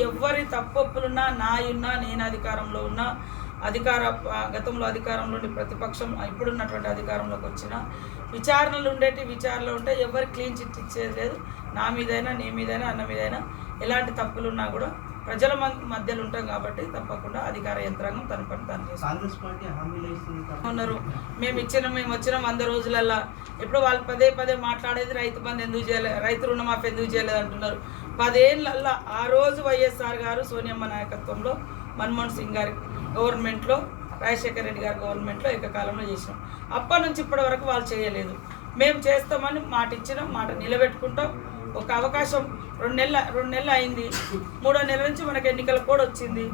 ఎవరి తప్పొప్పులున్నా నాయున్నా నేను అధికారంలో ఉన్నా అధికార గతంలో అధికారంలో ఉండి ప్రతిపక్షం ఇప్పుడున్నటువంటి అధికారంలోకి వచ్చిన విచారణలు ఉండేటి విచారణలు ఉంటే ఎవరు క్లీన్ చిట్ ఇచ్చేది లేదు. నా మీదైనా నీ మీదైనా అన్న మీదైనా ఎలాంటి తప్పులున్నా కూడా ప్రజల మధ్య- మధ్యలో ఉంటాం కాబట్టి తప్పకుండా అధికార యంత్రాంగం తన పని తాను ఉన్నారు. మేము ఇచ్చిన మేము వచ్చిన వంద రోజులల్లా. ఎప్పుడు వాళ్ళు పదే పదే మాట్లాడేది రైతు బంధు ఎందుకు చేయలేదు రైతు రుణమాఫీ ఎందుకు చేయలేదు అంటున్నారు. పదేళ్ళల్లా ఆ రోజు వైఎస్ఆర్ గారు సోనియమ్మ నాయకత్వంలో మన్మోహన్ సింగ్ గారి గవర్నమెంట్లో రాజశేఖర రెడ్డి గారి గవర్నమెంట్లో ఏకకాలంలో చేసినాం. అప్పటి నుంచి ఇప్పటి వరకు వాళ్ళు చేయలేదు. మేము చేస్తామని మాట ఇచ్చినాం మాట నిలబెట్టుకుంటాం. ఒక అవకాశం రెండు నెలల రెండు నెలలు అయింది. మూడో నెల నుంచి మనకు ఎన్నికల కోడ్ వచ్చింది.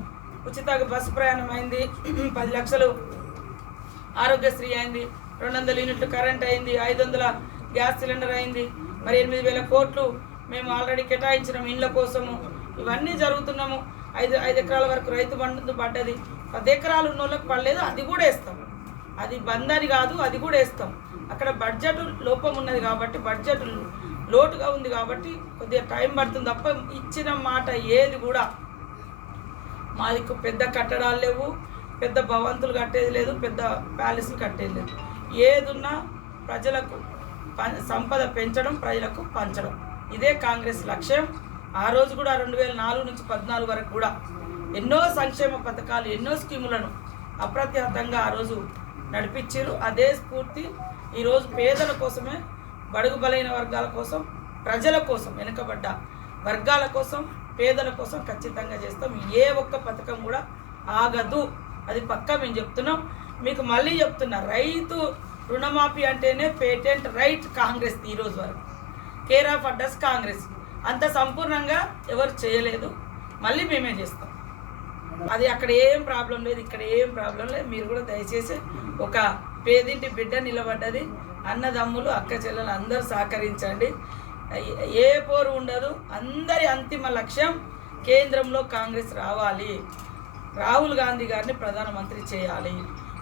ఉచిత బస్సు ప్రయాణం అయింది. పది లక్షలు ఆరోగ్యశ్రీ అయింది. రెండు వందల యూనిట్లు కరెంట్ అయింది. ఐదు వందల గ్యాస్ సిలిండర్ అయింది. మరి ఎనిమిది వేల కోట్లు మేము ఆల్రెడీ కేటాయించిన ఇండ్ల కోసము. ఇవన్నీ జరుగుతున్నాము. ఐదు ఐదు ఎకరాల వరకు రైతు బంధు పడ్డది. పది ఎకరాలు ఉన్న వాళ్ళకి పడలేదు అది కూడా వేస్తాం. అది బంద్ అని కాదు అది కూడా వేస్తాం. అక్కడ బడ్జెట్ లోపం ఉన్నది కాబట్టి బడ్జెట్ లోటుగా ఉంది కాబట్టి కొద్దిగా టైం పడుతుంది తప్ప ఇచ్చిన మాట ఏది కూడా మాది పెద్ద కట్టడాలు లేవు పెద్ద భవంతులు కట్టేది లేదు పెద్ద ప్యాలెస్లు కట్టేది లేదు. ఏదున్నా ప్రజలకు సంపద పెంచడం ప్రజలకు పంచడం. ఇదే కాంగ్రెస్ లక్ష్యం. ఆ రోజు కూడా రెండు వేల నాలుగు నుంచి పద్నాలుగు వరకు కూడా ఎన్నో సంక్షేమ పథకాలు ఎన్నో స్కీములను అప్రత్యాతంగా ఆ రోజు నడిపించారు. అదే స్ఫూర్తి ఈరోజు పేదల కోసమే బడుగు బలైన వర్గాల కోసం ప్రజల కోసం వెనుకబడ్డ వర్గాల కోసం పేదల కోసం ఖచ్చితంగా చేస్తాం. ఏ ఒక్క పథకం కూడా ఆగదు. అది పక్కా మేము చెప్తున్నాం. మీకు మళ్ళీ చెప్తున్నా రైతు రుణమాఫీ అంటేనే పేటెంట్ రైట్ కాంగ్రెస్ ఈరోజు వరకు. Care of address Congress. అంత సంపూర్ణంగా ఎవరు చేయలేదు. మళ్ళీ మేమే చేస్తాం. అది అక్కడ ఏం ప్రాబ్లం లేదు ఇక్కడ ఏం ప్రాబ్లం లేదు. మీరు కూడా దయచేసి ఒక పేదింటి బిడ్డ నిలబడ్డది. అన్నదమ్ములు అక్క చెల్లెలు అందరూ సహకరించండి. ఏ- ఏ పోరు ఉండదు. అందరి అంతిమ లక్ష్యం కేంద్రంలో కాంగ్రెస్ రావాలి. రాహుల్ గాంధీ గారిని ప్రధానమంత్రి చేయాలి.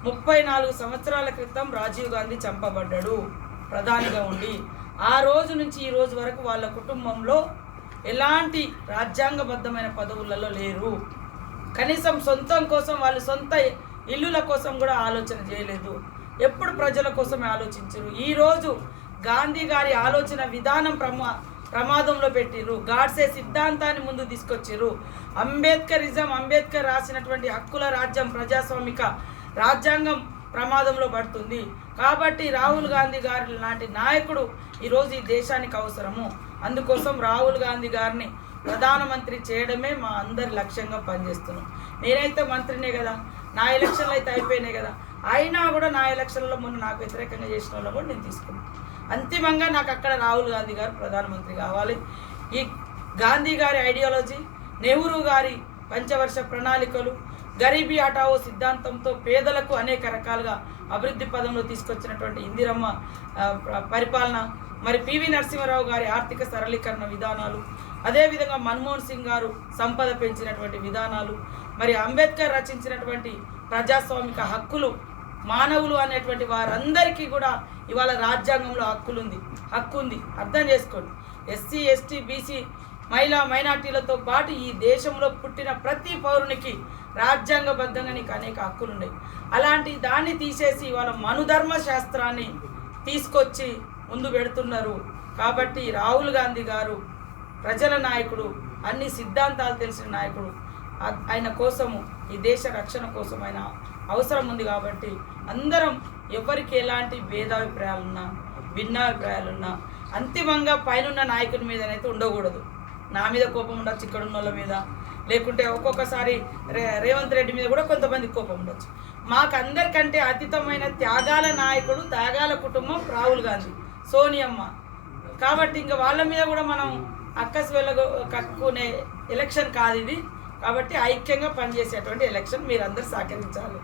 ముప్పై నాలుగు సంవత్సరాల క్రితం రాజీవ్ గాంధీ చంపబడ్డాడు. ప్రధానిగా ఉండి. ఆ రోజు నుంచి ఈ రోజు వరకు వాళ్ళ కుటుంబంలో ఎలాంటి రాజ్యాంగబద్ధమైన పదవులలో లేరు. కనీసం సొంతం కోసం వాళ్ళు సొంత ఇల్లుల కోసం కూడా ఆలోచన చేయలేదు. ఎప్పుడు ప్రజల కోసమే ఆలోచించరు. ఈరోజు గాంధీ గారి ఆలోచన విధానం ప్రమా ప్రమాదంలో పెట్టిర్రు. గాడ్సే సిద్ధాంతాన్ని ముందు తీసుకొచ్చిర్రు. అంబేద్కరిజం అంబేద్కర్ రాసినటువంటి హక్కుల రాజ్యం ప్రజాస్వామిక రాజ్యాంగం ప్రమాదంలో పడుతుంది. కాబట్టి రాహుల్ గాంధీ గారి లాంటి నాయకుడు ఈరోజు ఈ దేశానికి అవసరము. అందుకోసం రాహుల్ గాంధీ గారిని ప్రధానమంత్రి చేయడమే మా అందరి లక్ష్యంగా పనిచేస్తున్నాం. నేనైతే మంత్రినే కదా. నా ఎలక్షన్లు అయితే అయిపోయినాయి కదా. అయినా కూడా నా ఎలక్షన్లో మొన్న నాకు వ్యతిరేకంగా చేసిన వాళ్ళు కూడా నేను తీసుకున్నాను. అంతిమంగా నాకు అక్కడ రాహుల్ గాంధీ గారు ప్రధానమంత్రి కావాలి. ఈ గాంధీ గారి ఐడియాలజీ నెహ్రూ గారి పంచవర్ష ప్రణాళికలు గరీబీ హటావో సిద్ధాంతంతో పేదలకు అనేక రకాలుగా అభివృద్ధి పదంలో తీసుకొచ్చినటువంటి ఇందిరమ్మ పరిపాలన మరి పివి నరసింహారావు గారి ఆర్థిక సరళీకరణ విధానాలు అదేవిధంగా మన్మోహన్ సింగ్ గారు సంపద పెంచినటువంటి విధానాలు మరి అంబేద్కర్ రచించినటువంటి ప్రజాస్వామిక హక్కులు మానవులు అనేటువంటి వారందరికీ కూడా ఇవాళ రాజ్యాంగంలో హక్కులుంది. హక్కు ఉంది. అర్థం చేసుకోండి. ఎస్సీ ఎస్టీ బీసీ మహిళా మైనార్టీలతో పాటు ఈ దేశంలో పుట్టిన ప్రతి పౌరునికి రాజ్యాంగబద్ధంగా నీకు అనేక హక్కులు ఉన్నాయి అలాంటి దాన్ని తీసేసి ఇవాళ మనుధర్మ శాస్త్రాన్ని తీసుకొచ్చి ముందు పెడుతున్నారు. కాబట్టి రాహుల్ గాంధీ గారు ప్రజల నాయకుడు అన్ని సిద్ధాంతాలు తెలిసిన నాయకుడు. ఆయన కోసము ఈ దేశ రక్షణ కోసం ఆయన అవసరం ఉంది కాబట్టి అందరం ఎవరికి ఎలాంటి భేదాభిప్రాయాలున్నా భిన్నాభిప్రాయాలున్నా అంతిమంగా పైనున్న నాయకుని మీదనైతే ఉండకూడదు. నా మీద కోపం ఉండొచ్చు ఇక్కడ ఉన్న వాళ్ళ మీద. లేకుంటే ఒక్కొక్కసారి రే రేవంత్ రెడ్డి మీద కూడా కొంతమంది కోపం ఉండొచ్చు. మాకు అందరికంటే అతీతమైన త్యాగాల నాయకుడు త్యాగాల కుటుంబం రాహుల్ గాంధీ సోనియమ్మ. కాబట్టి ఇంకా వాళ్ళ మీద కూడా మనం అక్కస్ వెళ్ళ కక్కునే ఎలక్షన్ కాదు ఇది. కాబట్టి ఐక్యంగా పనిచేసేటువంటి ఎలక్షన్ మీరందరూ సహకరించాలి.